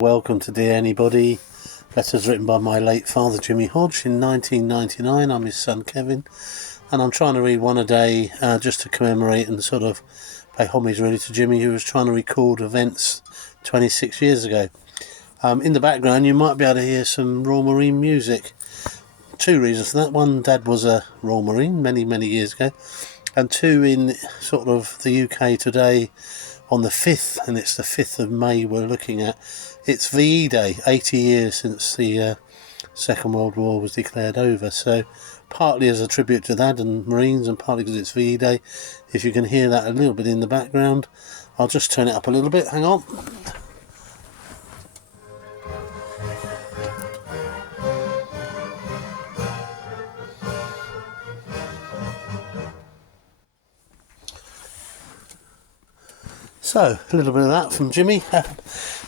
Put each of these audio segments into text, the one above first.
Welcome to Dear Anybody, letters written by my late father Jimmy Hodge in 1999. I'm his son Kevin, and I'm trying to read one a day just to commemorate and sort of pay homage really to Jimmy, who was trying to record events 26 years ago. In the background you might be able to hear some Royal Marine music. Two reasons for that. One, Dad was a Royal Marine many years ago, and two, in sort of the UK today on the 5th, and it's the 5th of May we're looking at, it's VE Day, 80 years since the Second World War was declared over. So partly as a tribute to that and Marines, and partly because it's VE Day. If you can hear that a little bit in the background, I'll just turn it up a little bit, hang on. So, a little bit of that from Jimmy.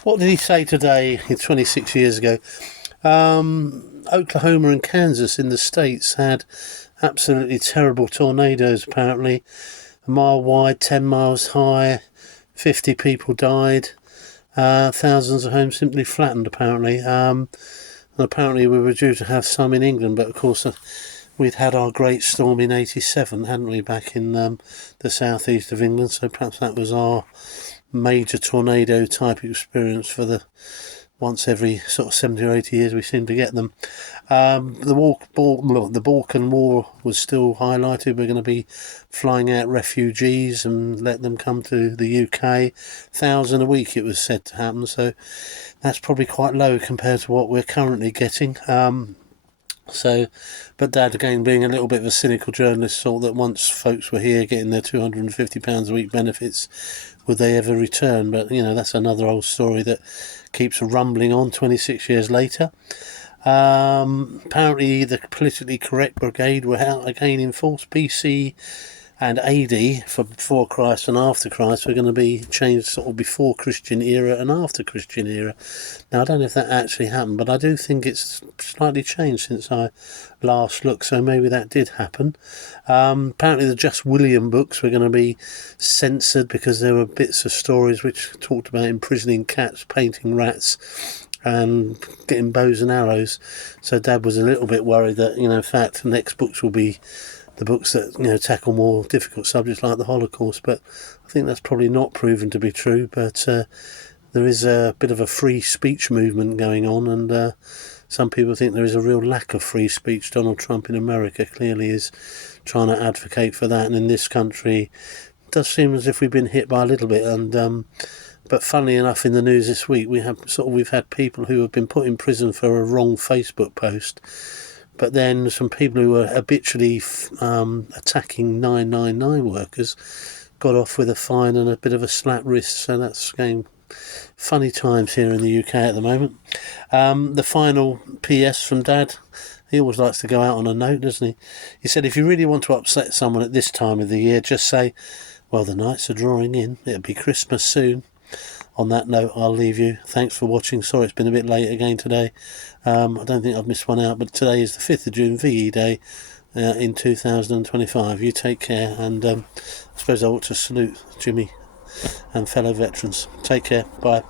What did he say today, 26 years ago? Oklahoma and Kansas in the States had absolutely terrible tornadoes, apparently. A mile wide, 10 miles high, 50 people died, thousands of homes simply flattened, apparently. And apparently we were due to have some in England, but of course we'd had our great storm in 87, hadn't we, back in the southeast of England, so perhaps that was our major tornado type experience for the once every sort of 70 or 80 years we seem to get them. The Balkan War was still highlighted. We're going to be flying out refugees and let them come to the UK. 1,000 a week it was said to happen, so that's probably quite low compared to what we're currently getting. But Dad, again, being a little bit of a cynical journalist, thought that once folks were here getting their £250 a week benefits, would they ever return? But, that's another old story that keeps rumbling on 26 years later. Apparently the politically correct brigade were out again in force. BC and AD, for before Christ and after Christ, we're going to be changed sort of before Christian era and after Christian era. Now, I don't know if that actually happened, but I do think it's slightly changed since I last looked, so maybe that did happen. Apparently the Just William books were going to be censored because there were bits of stories which talked about imprisoning cats, painting rats, and getting bows and arrows. So Dad was a little bit worried that, in fact, the next books will be the books that tackle more difficult subjects like the Holocaust, but I think that's probably not proven to be true. But there is a bit of a free speech movement going on, and some people think there is a real lack of free speech. Donald Trump in America clearly is trying to advocate for that, and in this country it does seem as if we've been hit by a little bit. And but funnily enough, in the news this week we've had people who have been put in prison for a wrong Facebook post. But then some people who were habitually attacking 999 workers got off with a fine and a bit of a slap wrist. So that's going funny times here in the UK at the moment. The final PS from Dad. He always likes to go out on a note, doesn't he? He said, if you really want to upset someone at this time of the year, just say, well, the nights are drawing in. It'll be Christmas soon. On that note, I'll leave you. Thanks for watching. Sorry it's been a bit late again today. I don't think I've missed one out, but today is the 5th of June, VE Day, in 2025. You take care, and I suppose I ought to salute Jimmy and fellow veterans. Take care. Bye.